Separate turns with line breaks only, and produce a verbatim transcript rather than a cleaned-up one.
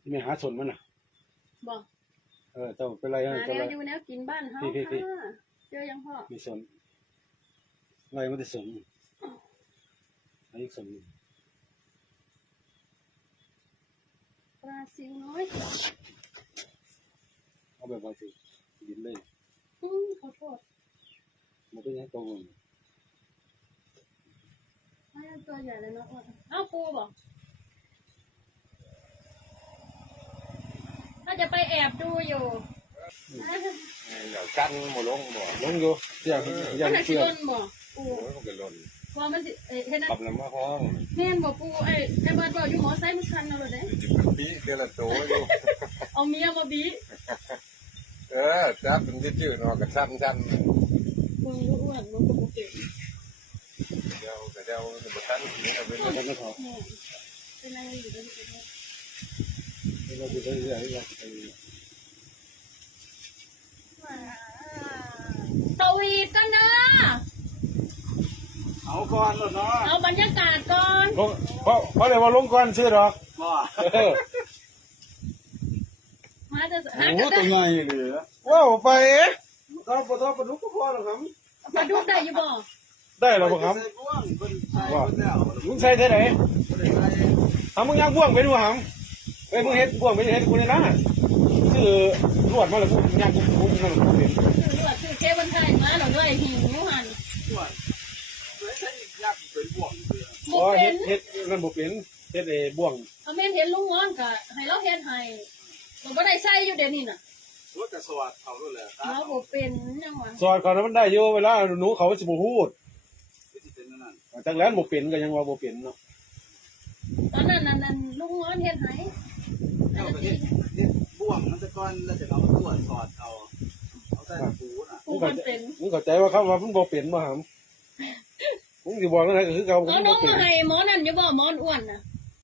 ที่ไม่หาสนมันน่ะ
บอก
เออต้องเป็นไร
หา
เป็น
แน
ไร
วอยู่แนวกินบ้านเฮา
พี่พี่พี่
ค่ะเจอยังพ่อ
มีสนไรมันจะสนอันนี้สน
ปลาซิวน้อย
เอาแบบว่าสิดินเลย
อืมขอโทษ
มันเป็นยังตัวมัน
ไม่ตัวใหญ่เลยเนาะเอ้าปูบอกถ้าจะไปแอบดูอยู่
เดี๋ยวกันหมดลงบ่
ลงอยู่อยากอยาก
มันจะ
เชื่อ
ล่นบ่ปู
โอ้ยมันก็หล่น
ว่ามันสิเอ้ยเห็นนะ
ขับน้ำมาห้อง
แม่นบ่ปูไอ้ไอ้เบิร์ดบอกอยู่หมอไซค์มันคันเอาเลยเด้
จะเป็นปีเดละโตอยู่
เอาเมียมาบี
เออจับมันยืดๆเนาะกระชั้นชั้น
มึงรู้อ้วนมึงก็บ่เก่ง
เดี๋ยวก็เดี๋ยวจะมาตั้งทีเอาไป
แล้วกันไม่พอ
แม่เป็นอะไรอยู่เด้อเป็นอะไร
เราจะได้เรื่อยๆอยากไป
สวีทกันนะ
เอาก่อนแล้วเนาะ
เอาบรรยากาศก่อน
ลงเพราะเพราะอะไรว่าลงก่อนซื้อดอก
ว่า
เออ
มาจะหา
โอ้
กัน
ตัว
ได้
ใหญ่เหลือ
ว้าวไป
เราปลาปลาดุกก็พอแล้วครับ
มาดูได้อยู่บ่
ได้แล้วบ่ครับ
ใส่บ้วงเป็นใส่เป็นแล้ว
มึงใส่เท่าไหร่
บ่ได้ใส่
ทำมึงย่างบ่วงไปดูหำเอ้ยมึงเฮ็ดบ่วงไปเฮ็ดกูในร้านคือรวดมาแล้วกูย่างกูกูนั่นกูเป็น
คือเลือดคือเกวันไทยมาหน่อยด้วยหิวหัน
ส่วนใส่ใส่อีกยักษ์เป็นบ่วงเหลือ
หม
อ๋อ
เป็
เฮ็ด
น
เฮ็ดนั่นบ่เป็นเฮ็ดไอ้บ่วง
เอาแม่นเห็นลุงง้อนกะให้เราเฮ็ดให้เราบ่ได้ใส่อยู่เดี๋ยวนี้น่ะ
รถกระสวัสดิ์เอาด้วยแหละ
เราบ่เป็นยังวะ
ซอยเขานั้นมันได้อยู่เวลาหนูเขาสิบ่พูด
ที่สิเป็นนั่น
จังแล้วบ่เป็นก็ยังว่าบ่เป็นเนาะ
ตอนนั้นนั่นนั่นลุงง้อนเฮ็ดให้
เจ้าก็เฮ็ดเฮ็ดบ่วงมันจะก้อนแล้วจะเอาตัวสอดเอาเอาใส่ปูน่ะ
ปูมันเป็น
มึงเข้าใจว่าคำว่ามันบ่เป็นบ่หำมึงสิบอกนั่นแหละก็คือเขา
เอาน้องมาให้หมอนั่นอยู่บ่หมอนอ้วนน่ะ